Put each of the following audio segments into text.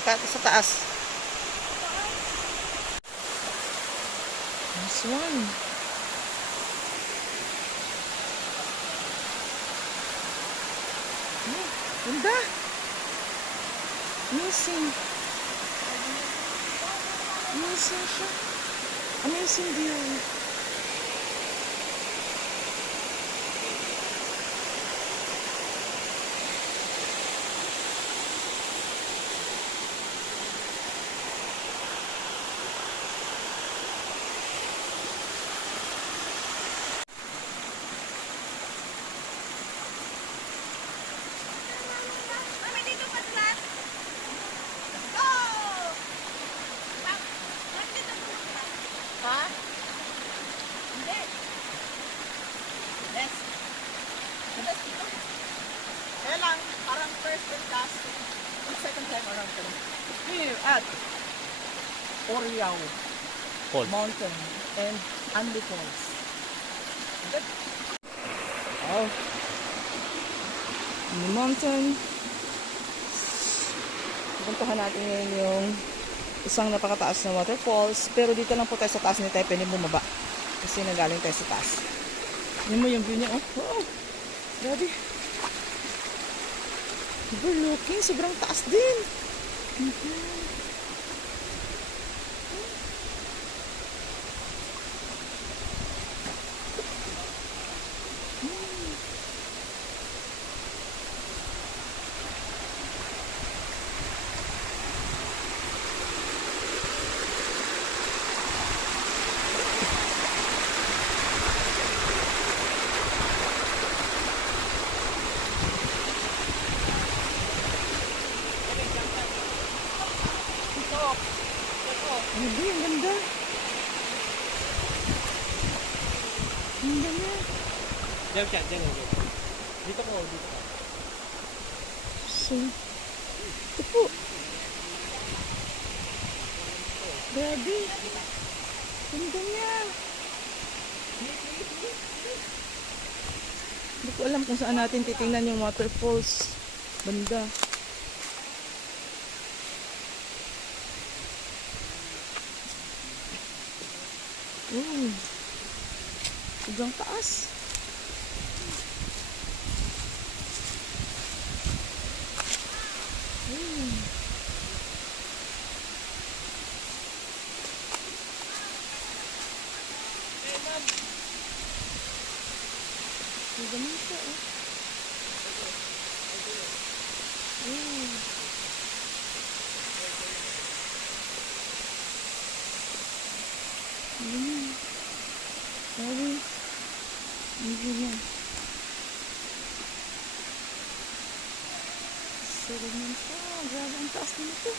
Sa taas. This one. Oh, ganda. Amazing. Amazing siya. Amazing view. Ha? Hindi. Yes. Kaya lang, parang first and last, and second time around ko. Here at Oriao Falls. Mountain and Andy Falls. Good. Wow. In the mountain. Pupuntahan natin ngayon yung isang napakataas na waterfalls. Pero dito lang po tayo sa taas, hindi tayo pwede bumaba. Kasi nagaling tayo sa taas. Yun mo yung view niya. Oh, wow. Grabe. Overlooking. Sobrang taas din. Grabe, ang ganda. Ang ganda. Diyan siya, diyan. Dito ko, dito ko. So, ito po. Grabe. Ganda niya. Hindi ko alam kung saan natin titingnan yung waterfalls. Banda. Sobrang taas. Ganun siya, oh. Sabi, hindi na. Sarap naman siya. Grabe ang taas nito.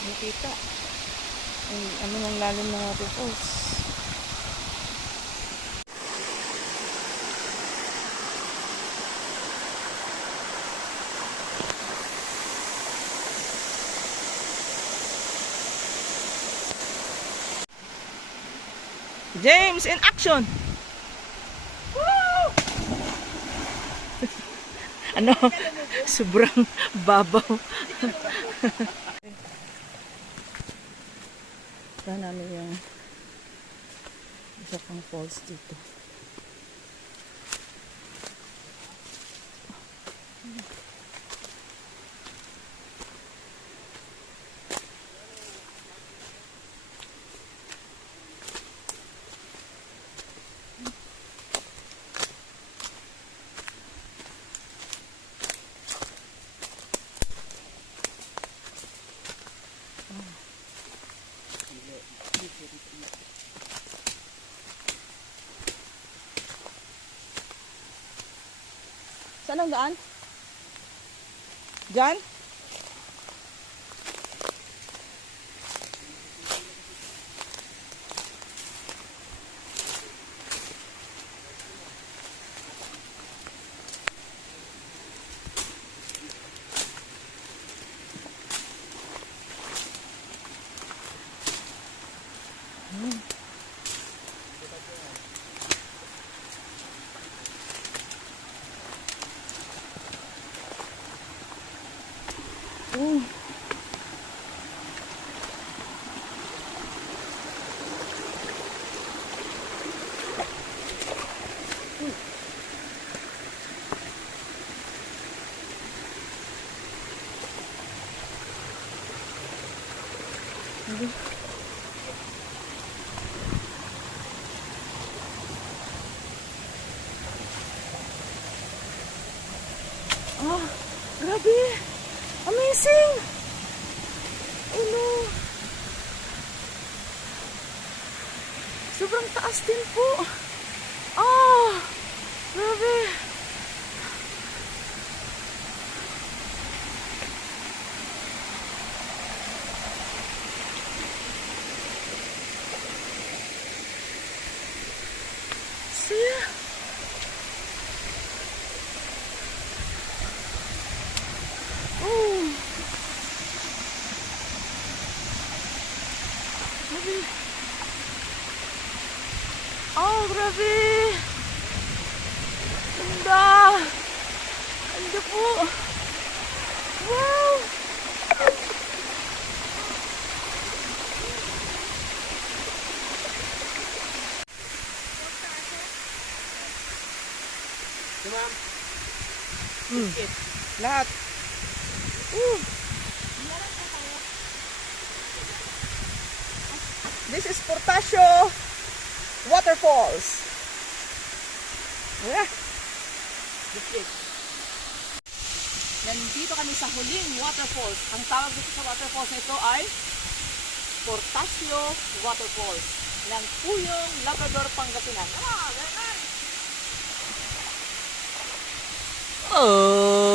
Nakita. Ay, ano ang lalim ng waterfalls. James in action. Woo! Ano? Sobrang babaw. Ito namin yung isa pang falls dito. Saan ang daan? Diyan? Oh. Ah, grabe. Amazing. Oh no. Sobrang taas din po. Ah, grabe. See? Oh. Grabe. Oh, grabe. Ganda. Ganda po. Wow. Di ma'am? Lahat. This is Portasio Waterfalls. Yeah. Biscuit. Nandito kami sa huling waterfalls. Ang tawag dito sa waterfalls na ito ay Portasio Waterfalls ng Puyong, Labrador, Pangasinan. Ah, very nice. Oh.